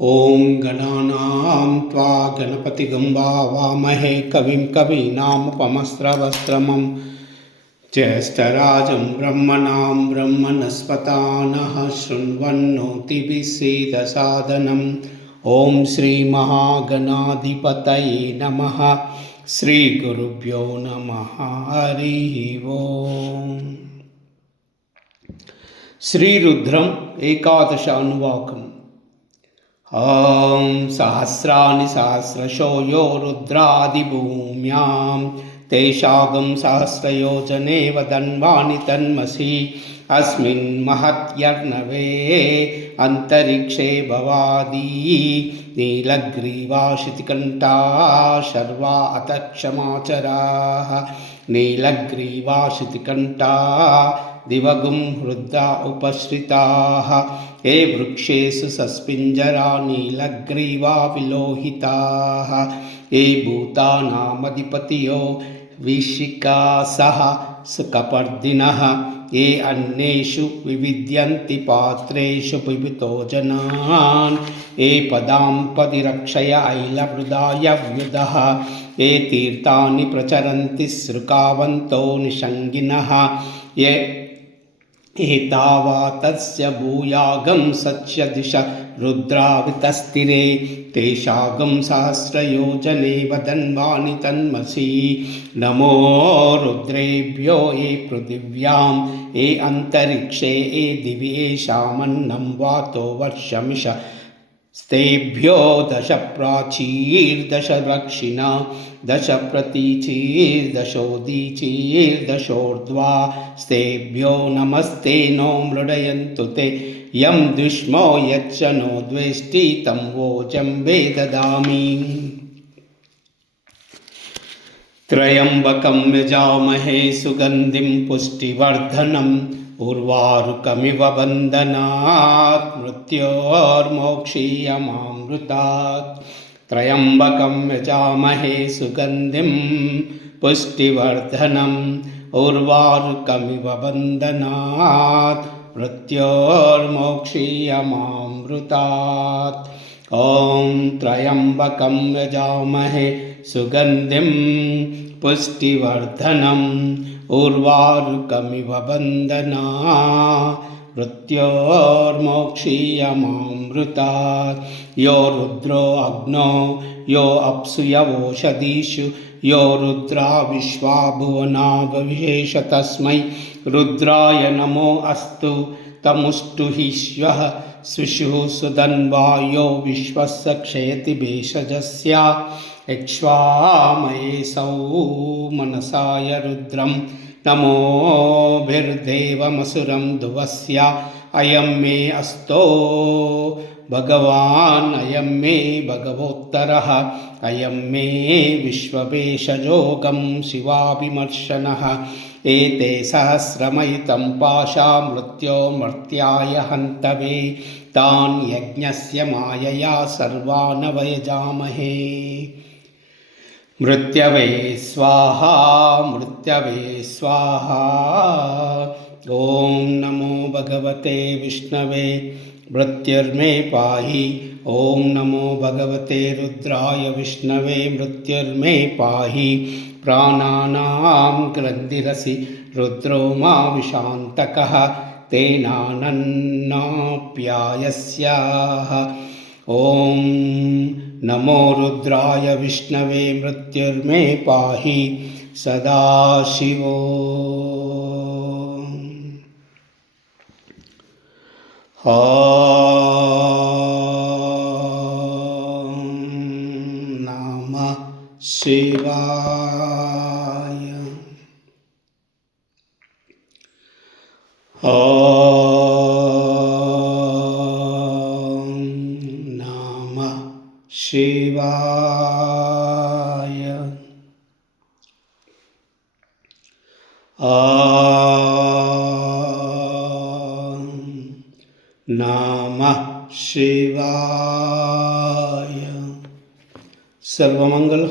ॐ गणानां त्वा गणपतिगं वामहे कविं कवीनामुपमस्रवस्त्रमं ज्येष्ठराजं ब्रह्मणां ब्रह्मणस्पतानः शृण्वन्नोतिभिः ॐ श्रीमहागणाधिपतये नमः। श्रीगुरुभ्यो नमः। हरिः ओम्। श्रीरुद्रम् एकादश अनुवाकम्। सहस्राणि सहस्रशो यो रुद्रादिभूम्यां तेषागं सहस्रयोजने वदन्वानि तन्मसि अस्मिन् महत्यर्णवे अन्तरिक्षे भवादी नीलग्रीवाशितिकण्ठा शर्वा अथ क्षमाचराः नीलग्रीवाशितिकण्ठा दिवगुं हृदा उपश्रिताः ये वृक्षेषु सस्पिञ्जरा नीलग्रीवा विलोहिताः ये भूतानामधिपतयो विशिकासः सुकपर्दिनः ये अन्येषु विविद्यन्ति पात्रेषु पिबतो जनान् ये पदां पदि रक्षय ऐलवृदाय व्युदः ये तीर्थानि प्रचरन्ति सृकावन्तो निषङ्गिनः ये एतावातस्य भूयागं सच्यदिश रुद्रावितस्तिरे तेषागं सहस्रयोजने वदन्वानि तन्मसि नमो रुद्रेभ्यो ये पृथिव्यां ये अन्तरिक्षे ये दिवि येषामन्नं वातो वर्षमिष स्तेभ्यो दश प्राचीर्दश दक्षिणा दश प्रतीचीर्दशोदीचीर्दशोर्ध्वा स्तेभ्यो नमस्ते नो मृडयन्तु ते यं द्विष्मो यच्च नो द्वेष्टि तं वोचं वेददामि। त्र्यम्बकं यजामहे सुगन्धिं पुष्टिवर्धनम् उर्वारुकमिव बन्धनात् मृत्योर्मोक्षीयमामृतात् त्र्यम्बकं यजामहे सुगन्धिं पुष्टिवर्धनम् उर्वारुकमिव बन्धनात् मृत्योर्मोक्षीयमामृतात्। ॐ त्र्यम्बकं यजामहे सुगन्धिं पुष्टिवर्धनम् उर्वारुकमिव बन्धनात् मृत्योर्मोक्षीयमामृतात्। यो रुद्रो अग्नौ यो अप्सुयवोषधीषु यो रुद्रा विश्वा भुवनावविशेष तस्मै रुद्राय नमो अस्तु तमुष्टुहि श्वः स्विषुः सुधन्वा यो विश्वस्य क्षयति भेषजस्य एक्ष्वामयेसौ मनसाय रुद्रं नमोभिर्देवमसुरं ध्रुवस्य अयं मे अस्तो भगवान् अयं मे भगवोत्तरः अयं मे विश्वभेषजोगं शिवाभिमर्शनः एते सहस्रमयुतं पाशा मृत्योर्मर्त्याय हन्तवे तान् यज्ञस्य मायया सर्वान् वयजामहे। मृत्यवे स्वाहा मृत्यवे स्वाहा। ॐ नमो भगवते विष्णवे मृत्युर्मे पाहि। ॐ नमो भगवते रुद्राय विष्णवे मृत्युर्मे पाहि। प्राणानां ग्रन्थिरसि रुद्रो मा विशान्तकः तेनानन्नाप्यायस्याः। ॐ नमो रुद्राय विष्णवे मृत्युर्मे पाहि सदाशिवो। नमः शिवाय। नमः शिवाय। नमः शिवाय। सर्वमंगल।